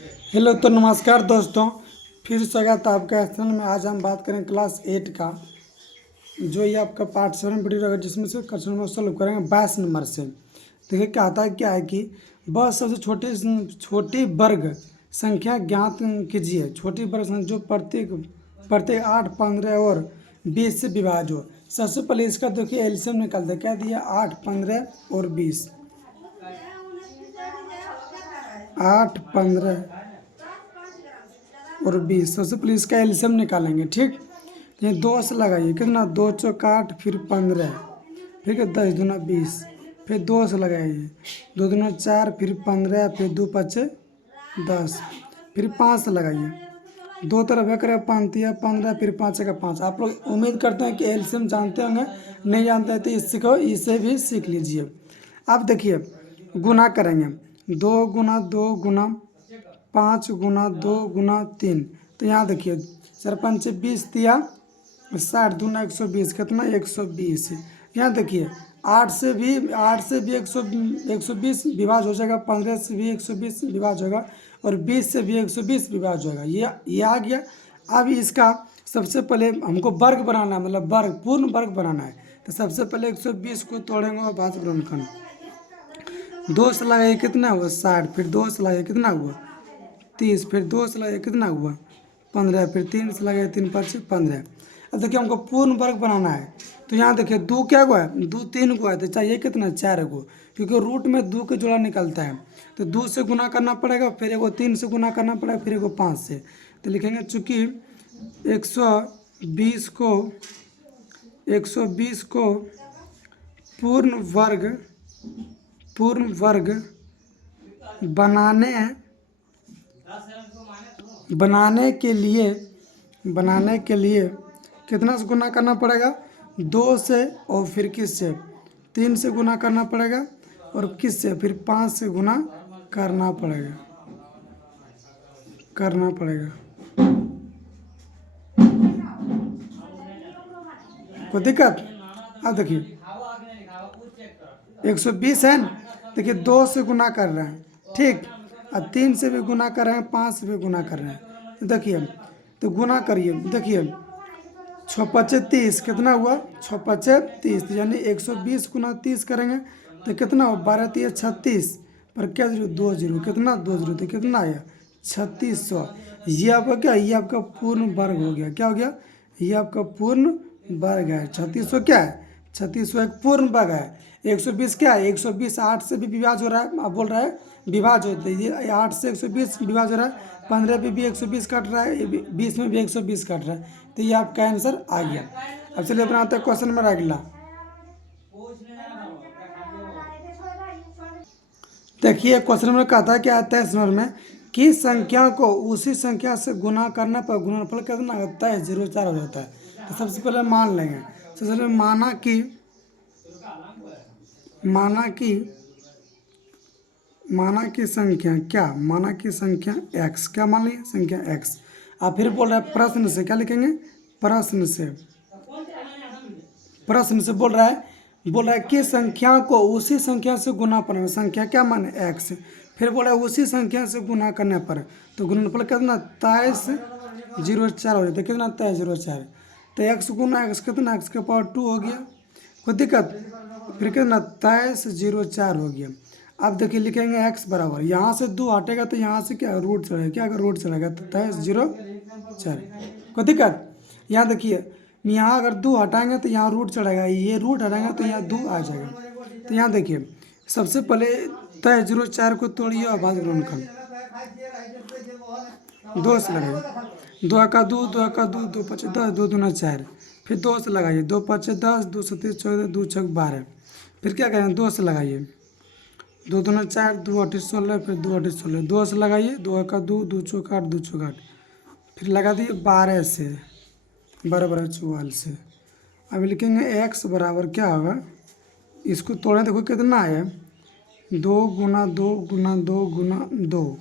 Hello तो नमस्कार दोस्तों, फिर स्वागत है आपका चैनल में। आज हम बात करें क्लास 8 का, जो ये आपका पार्ट 7 वीडियो रहेगा, जिसमें से क्वेश्चन नंबर सॉल्व करेंगे 22 नंबर से। देखिए क्या आता है, क्या है कि बस सबसे छोटी वर्ग संख्या ज्ञात कीजिए। छोटी वर्ग संख्या जो प्रत्येक 8, 15 और 20 से विभाज्य हो। सबसे पहले इसका देखिए एलसीएम निकालते हैं। क्या दिया? 8, 15 और 20। 8, 15 और 20। सबसे पहले इसका एलसीएम निकालेंगे। ठीक, ये 2 से लगाइए। कितना? 2 चौक 8, फिर 15, फिर 10 दूना 20, फिर 2 से लगाइए। 2 दूना 4, फिर 15, फिर 2 पचे 10, फिर 5 से लगाइए। दो तरफ है करे 15, फिर 5 का 5। आप लोग उम्मीद करते हैं कि एलसीएम जानते होंगे, नहीं जानते हैं तो इसे भी सीख लीजिए। अब देखिए गुना करेंगे। 2 गुना 2 गुना 5 गुना 2 गुना 3। तो यहाँ देखिए सरपंच 20 दिया, 60 दूना 120। कितना? 120। यहाँ देखिए 8 से भी 120 विभाज्य हो जाएगा, 15 से भी 120 विभाज्य होगा, और 20 से भी 120 विभाज्य होगा। ये आ गया। अब इसका सबसे पहले हमको वर्ग बनाना है, मतलब पूर्ण वर्ग बनाना है। तो सबसे पहले 120 को तोड़ेंगे और भाज्य गुणनखंड। 2 से लगाइए, कितना हुआ? 60, फिर 2 से लगाइए, कितना हुआ? 30, फिर 2 से लगाइए, कितना हुआ? 15, फिर 3 से लगाइए, 3 5 15। अब देखिए हमको पूर्ण वर्ग बनाना है। तो यहाँ देखिए 2 क्या हुआ है? 2 3 को है, तो चाहिए कितना? 4 को, क्योंकि रूट में 2 के जोड़ा निकलता है। तो 2 से गुना करना पड़ेगा, फिर एगो 3 से गुना करना पड़ेगा, फिर एगो 5 से। तो लिखेंगे चूँकि 120 को पूर्ण वर्ग बनाने के लिए कितना से गुना करना पड़ेगा? 2 से, और फिर किससे? 3 से गुना करना पड़ेगा, और किससे? फिर 5 से गुना करना पड़ेगा। कोई दिक्कत? अब देखिए 120 है ना, देखिए 2 से गुना कर रहे हैं, ठीक, और 3 से भी गुना कर रहे हैं, 5 से भी गुना कर रहे हैं। तो देखिए, तो गुना करिए। देखिए 6 पचे 30, कितना हुआ? 6 पचे 30, यानी 120 गुना 30 करेंगे तो कितना हो? 12 3 36, पर क्या जीरो? 2 जीरो। कितना? 2 जीरो। तो कितना आया? 3600। ये आपका क्या? ये आपका पूर्ण वर्ग हो गया। क्या हो गया? ये आपका पूर्ण वर्ग है। 3600 क्या है? 3600 एक पूर्ण वर्ग है। 120 क्या है? 120 8 से भी विभाज्य हो रहा है। आप बोल रहा है विभाज्य होते, ये 8 से 120 विभाज्य हो रहा है। 15 पे भी 120 काट रहा है, 20 में भी 120 काट रहा है। तो ये आपका आंसर आ गया। अब चलिए बनाते हैं क्वेश्चन नंबर अगला। देखिए क्वेश्चन नंबर कहता है क्या आता है इस नंबर में कि संख्या को उसी संख्या से गुना करने पर गुणनफल कितना होता है? 0,4 हो जाता है। तो सबसे पहले मान लेंगे। सबसे पहले माना कि संख्या क्या? माना कि संख्या x। क्या मान लिया? संख्या x। आप फिर बोल रहे हैं प्रश्न से। क्या लिखेंगे? प्रश्न से बोल रहा है कि संख्या को उसी संख्या से गुना पर। संख्या क्या माने? x। फिर बोल रहा है उसी संख्या से गुना करने पर, तो गुणनफल कितना? 23,04 हो जाता है। कितना? 23,04। तो x गुना x कितना? x का पावर 2 हो गया। कोई दिक्कत? फिर कितना? 23,04 हो गया। अब देखिए लिखेंगे x बराबर, यहाँ से 2 हटेगा तो यहाँ से क्या रूट चढ़ेगा? क्या रूट चढ़ेगा? तो 23,04। कोई दिक्कत? यहाँ देखिए, यहाँ अगर 2 हटाएंगे तो यहाँ रूट चढ़ेगा, ये रूट हटाएंगे तो यहाँ 2 आ जाएगा। तो यहाँ देखिए सबसे पहले 23,04 को तोड़िए और भाज्य गुणनखंड 2 से लगाइए। 2 का 2, 2 का 2, 2 5 10, 2 दूना 4, फिर 2 से लगाइए। 2 5 10, 2 7 14, 2 6 12। फिर क्या करें? 2 से लगाइए। 2 दूना 4, 2 8 16, फिर 2 8 16, 2 से लगाइए। 2 का 2, 2 चौक 8, 2 चौक 8, फिर लगा दिए 12 से, 12 12 44 से। अब लिखेंगे x बराबर क्या होगा? इसको तोड़ें, देखो कितना आया? 2 गुना 2 गुना 2 गुना 2,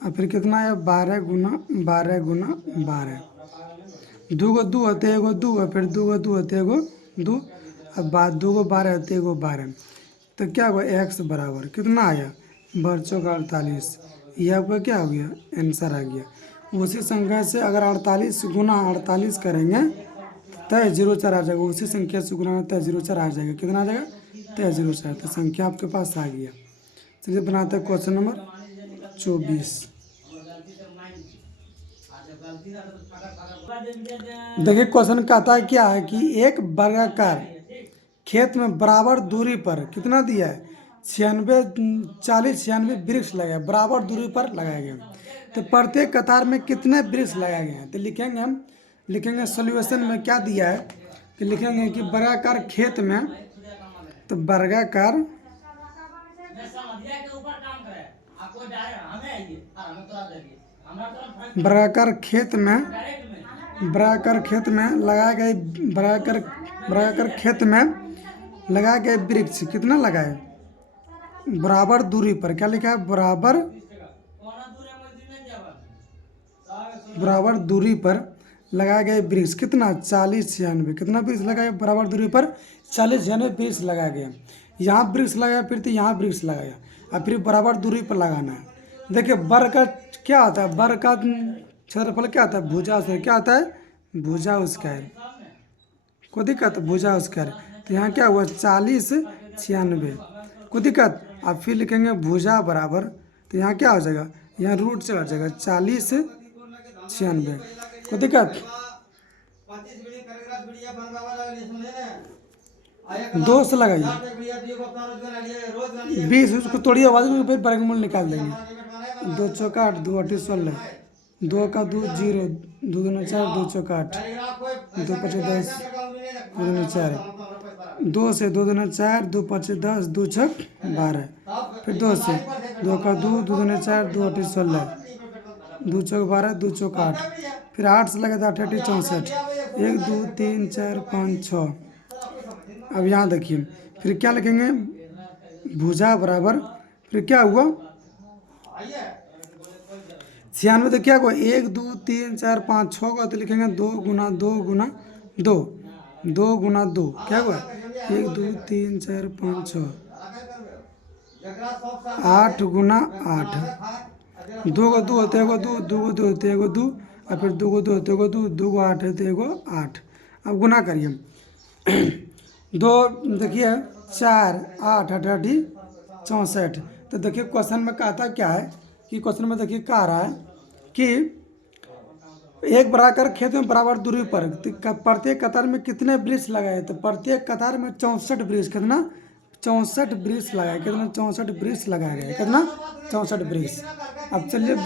और फिर कितना आया? 12 गुना 12 गुना 12। 2 को 2 होते एगो 2, फिर 2 को 2 होते एगो 2, अब 2 को 12 होते एगो 12। तो क्या हुआ? x बराबर कितना आया? 12 चौक 48। ये आपका क्या हो गया, आंसर आ गया। उसी संख्या से अगर 48 गुना 48 करेंगे तय 04 आ जाएगा। उसी संख्या से गुना तय 04 आ जाएगा। कितना आ जाएगा, तय 04। तो संख्या आपके पास आ गया। चलिए बनाते हैं क्वेश्चन नंबर 24। देखिए क्वेश्चन कहता है क्या है कि एक वर्गाकार खेत में बराबर दूरी पर कितना दिया है, 46 वृक्ष लगाए, बराबर दूरी पर लगाए गए। तो प्रत्येक कतार में कितने वृक्ष लगाए गए हैं, तो लिखेंगे हम, लिखेंगे सॉल्यूशन में क्या दिया है कि लिखेंगे कि वर्गाकार खेत में, तो वर्गाकार वर्गाकार खेत में लगाए गए वर्गाकार खेत में लगाए गए वृक्ष कितना लगाए, बराबर दूरी पर। क्या लिखा है, बराबर दूरी पर लगाए गए वृक्ष कितना, 40-96। कितना वृक्ष लगाए बराबर दूरी पर, 40-96 वृक्ष लगाया गया। यहाँ वृक्ष लगाया, फिर तो यहाँ वृक्ष लगाया, और फिर बराबर दूरी पर लगाना है। देखिए वर्ग का क्या होता है, वर्ग का क्षेत्रफल क्या होता है, भुजा से क्या होता है, भुजा स्क्वायर। कोई दिक्कत, भुजा स्क्वायर। तो यहाँ क्या हुआ, 40-96। कोई दिक्कत, अब फिर लिखेंगे भुजा बराबर, तो यहाँ क्या हो जाएगा, यहाँ रूट से हट जाएगा 40-96। कोई दिक्कत, 2 से लगाइए, 20 उसको तोड़िए आवाज में, फिर वर्गमूल निकाल देंगे। 2 चौका 8, 2 8 16, 2 का 2 0, 2 दूना 4, 2 चौका 8, 2 5 10, 2 दूना 4, 2 से 2 दूना 4, 2 5 10, 2 छक 12, फिर 2 से 2 का 2, 2 दूना 4, 2 8 16, 2 चौक 12, 2 चौक 8, फिर 8 से लगे तो 8 8 64, 1 2 3 4 5 6। अब यहाँ देखिए फिर क्या लिखेंगे, भुजा बराबर, फिर क्या हुआ 96। तो क्या हुआ 1 2 3 4 5 6 का, तो लिखेंगे 2 गुना 2 गुना 2, 2 गुना 2 क्या हुआ 1 2 3 4 5 6, 8 गुना 8, 2 को 2 होते हैं 2, 2 को 2 होते हैं 2, और फिर 2 को 2 होते हैं 2, 2 को 8 होते हैं 8। अब गुना करिए 2 देखिए 4 8 8 8 64। तो देखिए क्वेश्चन में कहता क्या है कि क्वेश्चन में देखिए कह रहा है कि एक वर्गाकार खेत में बराबर दूरी पर प्रत्येक कतार में कितने वृक्ष लगाए, तो प्रत्येक कतार में 64 वृक्ष, कितना 64 वृक्ष लगाए, कितना 64 वृक्ष लगाए गए, कितना 64 वृक्ष। अब चलिए